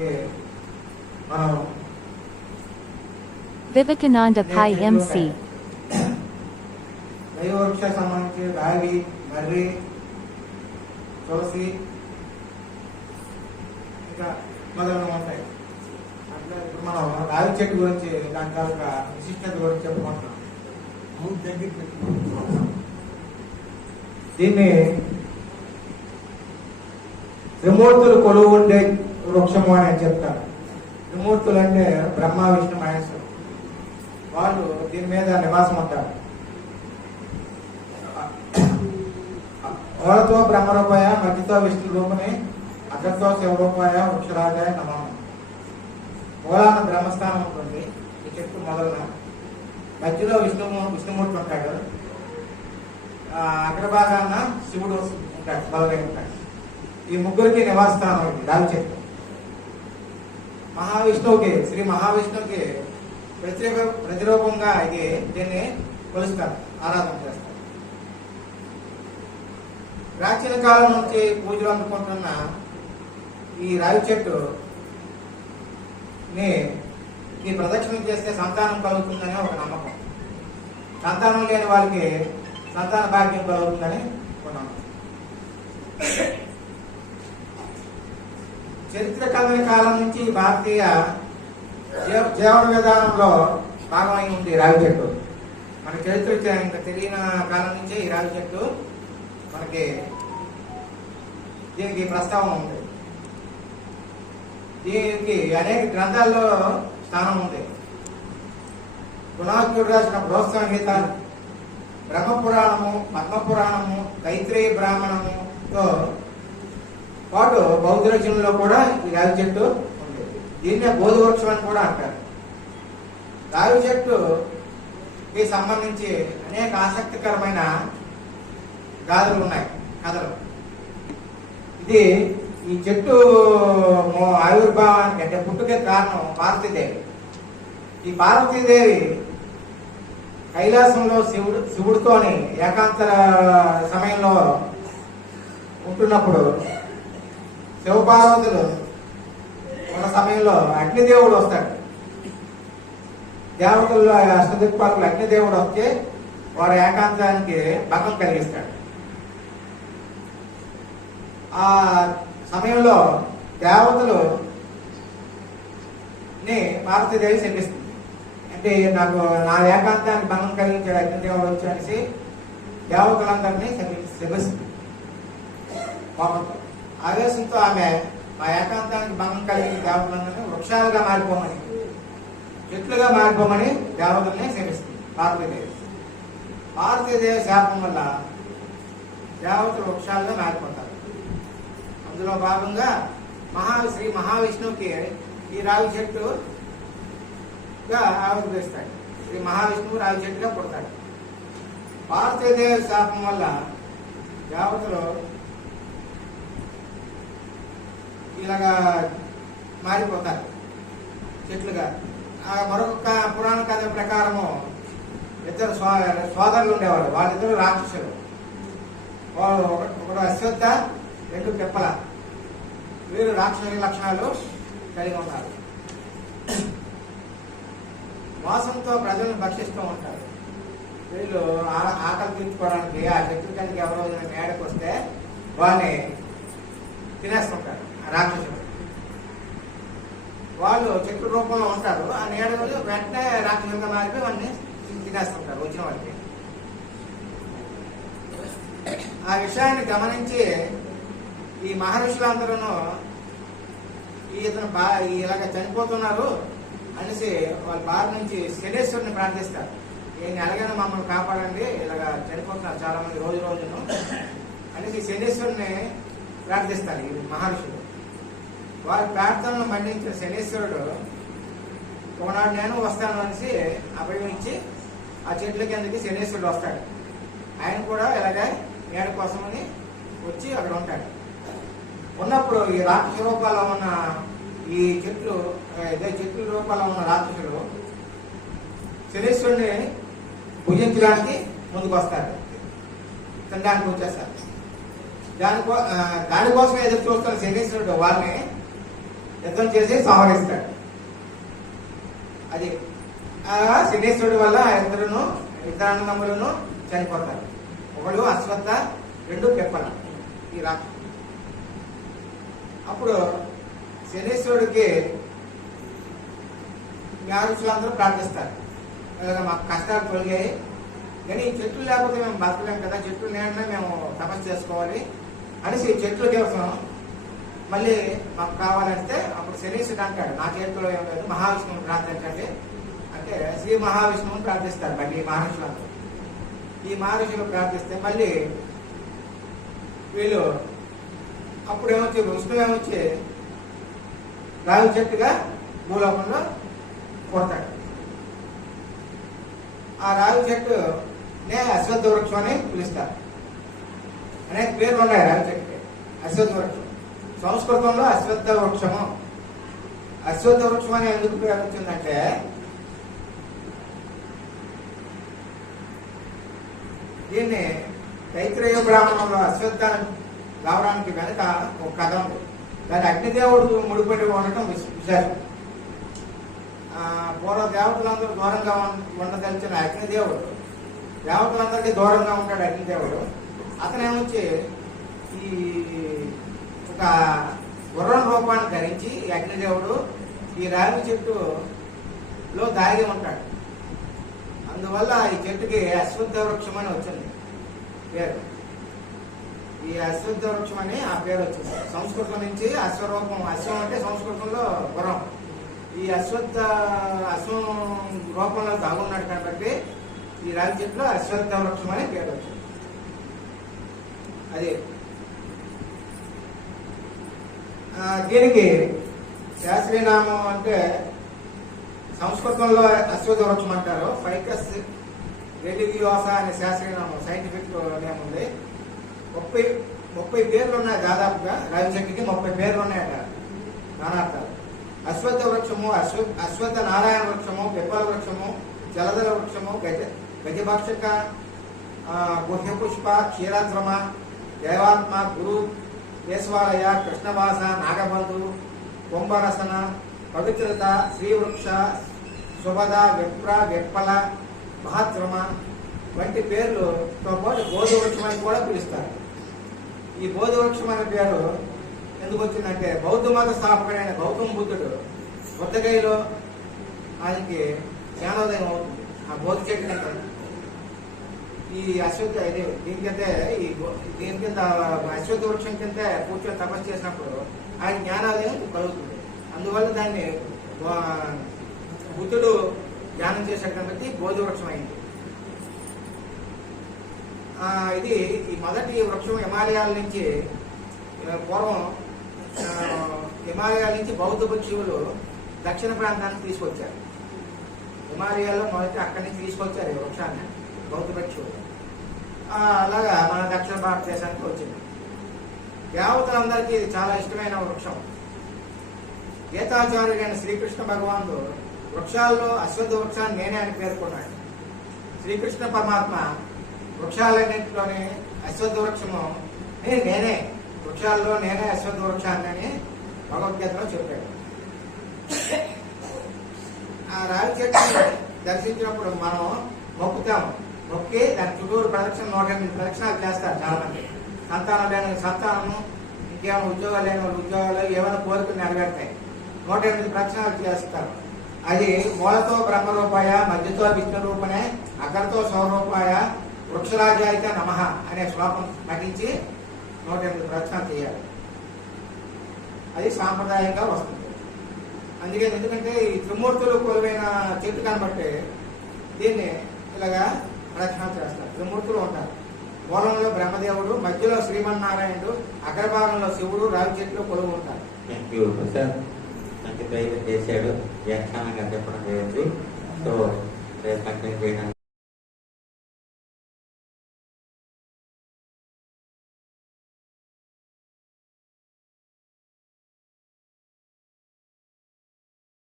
మనం Vivekananda Pai MC. దైవవృక్ష సంబంధించి రావి, మర్రి, తులసి ఇంకా మొదలైనవి ఉంటాయి. అట్లా ఇప్పుడు మనం రావి చెట్టు గురించి దాని తాలూకా విశిష్టత గురించి చెప్పుకుంటున్నాం. దీన్ని త్రిమూర్తులు కొలువు ఉండే వృక్షము అని చెప్తారు. త్రిమూర్తులు అంటే బ్రహ్మ, విష్ణు, మహేశ్వరు. వాళ్ళు దీని మీద నివాసం ఉంటారు. ఓలతో బ్రహ్మరూపాయ, మధ్యతో విష్ణు రూపని, అగ్రతో శివరూపాయ, వృక్షరాజాయ నమః. ఓలాన బ్రహ్మస్థానం ఉంటుంది ఈ చెట్టు మొదలున. మధ్యలో విష్ణుమూర్తి ఉంటాడు. అగ్రభాగాన శివుడు ఉంటాడు, బలరాయి ఉంటాడు. ఈ ముగ్గురికి నివాస స్థానం ఇది రావి చెట్టు. మహావిష్ణువుకి, శ్రీ మహావిష్ణువుకి ప్రతిరూపంగా ఇది దీన్ని కొలుస్తారు, ఆరాధన చేస్తారు. ప్రాచీన కాలం నుంచి పూజలు అందుకుంటున్న ఈ రావి చెట్టు ఈ ప్రదక్షిణ చేస్తే సంతానం కలుగుతుందని ఒక నమ్మకం. సంతానం లేని వాళ్ళకి సంతాన భాగ్యం కలుగుతుందని ఒక నమ్మకం. చరిత్ర కలిగిన కాలం నుంచి భారతీయ జీవన విధానంలో భాగమై ఉంది రావి చెట్టు. మన చరిత్ర ఇంకా తెలియని కాలం నుంచే ఈ రావి చెట్టు మనకి దీనికి ప్రస్తావన ఉంది. దీనికి అనేక గ్రంథాల్లో స్థానం ఉంది. గుణాఖ్యుడు రాసిన బృహత్సంహిత, బ్రహ్మపురాణము, పద్మపురాణము, తైత్రేయ బ్రాహ్మణముతో పాటు బౌద్ధ రచనలో కూడా ఈ రావి చెట్టు ఉంది. దీన్నే బోధి వృక్షం అని కూడా అంటారు. రావి చెట్టుకి సంబంధించి అనేక ఆసక్తికరమైన గాథలు ఉన్నాయి, కథలు. ఇది ఈ చెట్టు ఆవిర్భావానికి అంటే పుట్టుకే కారణం పార్వతీదేవి. ఈ పార్వతీదేవి కైలాసంలో శివుడితోని ఏకాంత సమయంలో ఉంటున్నప్పుడు శివపార్వతులు ఉన్న సమయంలో అగ్నిదేవుడు వస్తాడు. దేవతల్లో అష్టదిక్పాలకులు అగ్నిదేవుడు వస్తే వారి ఏకాంతానికి భంగం కలిగిస్తాడు. ఆ సమయంలో దేవతలు పార్వతీదేవి శపిస్తుంది. అంటే నాకు నా ఏకాంతానికి భంగం కలిగించాడు అగ్నిదేవుడు వచ్చి అనేసి దేవతలందరినీ శపిస్తుంది కోపంతో. ఆవేశంతో ఆమె మా ఏకాంతానికి భంగం కలిగిన దేవతలందరినీ వృక్షాలుగా మారిపోమని, చెట్లుగా మారిపోమని దేవతల్ని శపిస్తుంది పార్వతీదేవి. పార్వతీదేవి శాపం వల్ల దేవతలు వృక్షాలుగా మారిపోతారు. అందులో భాగంగా శ్రీ మహావిష్ణువుకి ఈ రావి చెట్టుగా ఆవిర్భవిస్తాడు. శ్రీ మహావిష్ణువు రావి చెట్టుగా పుడతాడు. పార్వతీదేవి శాపం వల్ల దేవతలు ఇలాగా మారిపోతారు చెట్లుగా. మరొక పురాణ కథ ప్రకారము ఇద్దరు సోదరులు ఉండేవాడు. వాళ్ళిద్దరు రాక్షసులు. వాళ్ళు ఒకడు అశ్వత్థ, రెండు పిప్పల. వీరు రాక్షస లక్షణాలు కలిగి ఉన్నారు. మోసంతో ప్రజలను భక్షిస్తూ ఉంటారు. వీళ్ళు ఆకలి తీర్చుకోవడానికి ఆ చెట్టు కిందకి ఎవరో మేడకు వస్తే వాళ్ళని తినేస్తుంటారు రాక్షసులు. వాళ్ళు చెట్టు రూపంలో ఉంటారు. ఆ నీడ వెంటనే రాక్షసులుగా మారిపోయి వాళ్ళని తినేస్తుంటారు వచ్చిన వాళ్ళకి. ఆ విషయాన్ని గమనించి ఈ మహర్షులందరూ ఇతను ఇలాగ చనిపోతున్నారు అనేసి వాళ్ళ బారి నుంచి శనేశ్వరుని ప్రార్థిస్తారు. ఈయన ఎలాగైనా మమ్మల్ని కాపాడండి, ఇలాగ చనిపోతున్నారు చాలా మంది రోజును అనేసి శనేశ్వరుని ప్రార్థిస్తారు ఈ మహర్షులు. వారి ప్రార్థనలు మన్నించిన శనీశ్వరుడు ఒకనాడు నేను వస్తాను అనేసి అభయం ఇచ్చి ఆ చెట్ల కిందకి శనీశ్వరుడు వస్తాడు. ఆయన కూడా ఇలాగే నీడ కోసమని వచ్చి అక్కడ ఉంటాడు. ఉన్నప్పుడు ఈ రాక్షస రూపాల్లో ఉన్న ఈ చెట్లు రూపాల్లో ఉన్న రాక్షసులు శనీశ్వరుని పూజించడానికి ముందుకు వస్తారు, తినడానికి వచ్చేస్తారు. దానికోసం ఎదురు చూస్తున్న శనీశ్వరుడు వాళ్ళని యుద్ధం చేసి సంహరిస్తాడు. అది ఆ శనీశ్వరుడి వల్ల ఇద్దరు అన్నదమ్ములను చనిపోతారు. ఒకడు అశ్వత్థ, రెండు పెప్పల. ఈ రాక్ష అప్పుడు శనీశ్వరుడికి జ్ఞానులందరూ ప్రార్థిస్తారు, మాకు కష్టాలు తొలగాయి, కానీ ఈ చెట్లు లేకపోతే మేము బతకలేము కదా, చెట్లు లేకుండా మేము తపస్సు చేసుకోవాలి అనేసి చెట్ల కోసం మళ్ళీ మాకు కావాలంటే అప్పుడు శనీశ్వరుడు అంటాడు, నా చేతిలో ఏం లేదు, మహావిష్ణువుని ప్రార్థించండి అంటే శ్రీ మహావిష్ణువుని ప్రార్థిస్తారు. మళ్ళీ ఈ మహర్షులందరూ ఈ మహర్షులు ప్రార్థిస్తే మళ్ళీ వీళ్ళు అప్పుడు ఏమొచ్చి విష్ణువు ఏమొచ్చి రావి చెట్టుగా భూలోకంలో కొడతాడు. ఆ రావి చెట్టు అశ్వత్థ వృక్షం అని పిలుస్తారు. అనేక పేర్లు ఉన్నాయి రావి చెట్టుకి. అశ్వత్థ వృక్షం సంస్కృతంలో అశ్వత్థ వృక్షము. అశ్వత్థ వృక్షం అని ఎందుకు పేరు వచ్చిందంటే దీన్ని తైత్రేయ బ్రాహ్మణంలో అశ్వత్థ రావడానికి వెనక ఒక కథ ఉంది. దాని అగ్నిదేవుడు ముడిపడి ఉండటం విశేషం. పూర్వ దేవతలందరూ దూరంగా ఉండదలిచిన అగ్నిదేవుడు దేవతలందరికీ దూరంగా ఉంటాడు. అగ్నిదేవుడు అతనేమొచ్చి ఈ ఒక గుర్రం రూపాన్ని ధరించి ఈ అగ్నిదేవుడు ఈ రావి చెట్టులో దాగి ఉంటాడు. అందువల్ల ఈ చెట్టుకి అశ్వత్థ వృక్షం అని వచ్చింది పేరు. ఈ అశ్వత్థ వృక్షం అని ఆ పేరు వచ్చింది. సంస్కృతం నుంచి అశ్వరూపం, అశ్వం అంటే సంస్కృతంలో గుర్రం. ఈ అశ్వం రూపంలో దాగున్నాడు కాబట్టి ఈ రావి చెట్టులో అశ్వత్థ వృక్షం అని పేరు వచ్చింది. అది దీనికి శాస్త్రీయనామం అంటే సంస్కృతంలో అశ్వత్థ వృక్షం అంటారు. ఫైకస్ రెలిగియోసా అనే శాస్త్రీయనామం, సైంటిఫిక్ నేమ్ ఉంది. 30 పేర్లు ఉన్నాయి దాదాపుగా. రావి చెట్టుకి 30 పేర్లు ఉన్నాయట నానార్థాలు. అశ్వత్థ వృక్షము, అశ్వత్థ నారాయణ వృక్షము, పిప్పల వృక్షము, జలదల వృక్షము, గజభక్షక, గుహ్యపుష్ప, క్షీరాద్రమ, దేవాత్మ, గురు, దేశవాలయ, కృష్ణవాస, నాగబంధు, కుంభరసన, పవిత్రత, శ్రీవృక్ష, శుభద, విప్ర, విప్పల, మహాద్రమ వంటి పేర్లుతో పాటు బోధి వృక్షం అని కూడా పిలుస్తారు. ఈ బోధి వృక్షం అనే పేరు ఎందుకు వచ్చిందంటే బౌద్ధ మత స్థాపకుడైన గౌతమ బుద్ధుడు బుద్ధగయలో ఆయనకి జ్ఞానోదయం అవుతుంది. ఆ బోధి చెట్టు కింద ఈ అశ్వత్థ దీని కింద అశ్వత్థ వృక్షం కింద కూర్చొని తపస్సు చేసినప్పుడు ఆయన జ్ఞానోదయం కలుగుతుంది. అందువల్ల దాన్ని బుద్ధుడు ధ్యానం చేశాడు కాబట్టి బోధి వృక్షం అయింది. ఇది ఈ మొదటి వృక్షం హిమాలయాల నుంచి పూర్వం హిమాలయాల నుంచి బౌద్ధ భిక్షువులు దక్షిణ ప్రాంతానికి తీసుకొచ్చారు. హిమాలయాల్లో మొదటి అక్కడి నుంచి తీసుకొచ్చారు ఈ వృక్షాన్ని బౌద్ధ భిక్షువులు. అలాగా మన దక్షిణ భారతదేశానికి వచ్చింది. దేవతలందరికీ ఇది చాలా ఇష్టమైన వృక్షం. గీతాచార్యుడైన శ్రీకృష్ణ భగవానుడు వృక్షాల్లో అశ్వత్థ వృక్షాన్ని నేనే అని పేర్కొన్నాడు. శ్రీకృష్ణ పరమాత్మ వృక్షాలన్నింటిలోని అశ్వత్థ వృక్షము నేనే, వృక్షాల్లో నేనే అశ్వత్థ వృక్షాన్ని అని భగవద్గీతలో చెప్పాడు. ఆ రావి చెట్టుని దర్శించినప్పుడు మనం మొక్కుతాము. మొక్కి దాని చుట్టూరు ప్రదక్షిణ 108 ప్రదక్షిణాలు చేస్తారు చాలా మంది. సంతానం లేని సంతానము, ఇంకేమైనా ఉద్యోగాలు లేని వాళ్ళు ఉద్యోగాలు, ఏమైనా కోరికలు నెరవేరుతాయి. 108 ప్రదక్షిణాలు చేస్తారు. అది మూలతో బ్రహ్మరూపాయ, మధ్యతో విష్ణు రూపనే, అగ్రతో సౌరూపాయ, వృక్షరాజాయిత నమః అనే శ్లోకం పఠించి 108 ప్రదక్షిణాలు చేయాలి. అది సాంప్రదాయంగా వస్తుంది. అందుకే ఎందుకంటే ఈ త్రిమూర్తులు కొలువైన చెట్టు కనబట్టి దీన్ని ఇలాగా ప్రదక్షిణాలు చేస్తారు. త్రిమూర్తులు ఉంటారు. మూలంలో బ్రహ్మదేవుడు, మధ్యలో శ్రీమన్నారాయణుడు, అగ్రభాగంలో శివుడు, రావి చెట్లు కొలువు ఉంటారు. చేశాడు వ్యాఖ్యానంగా చెప్పడం జరిగింది. సో రేపు కంటిన్యూ చేయడానికి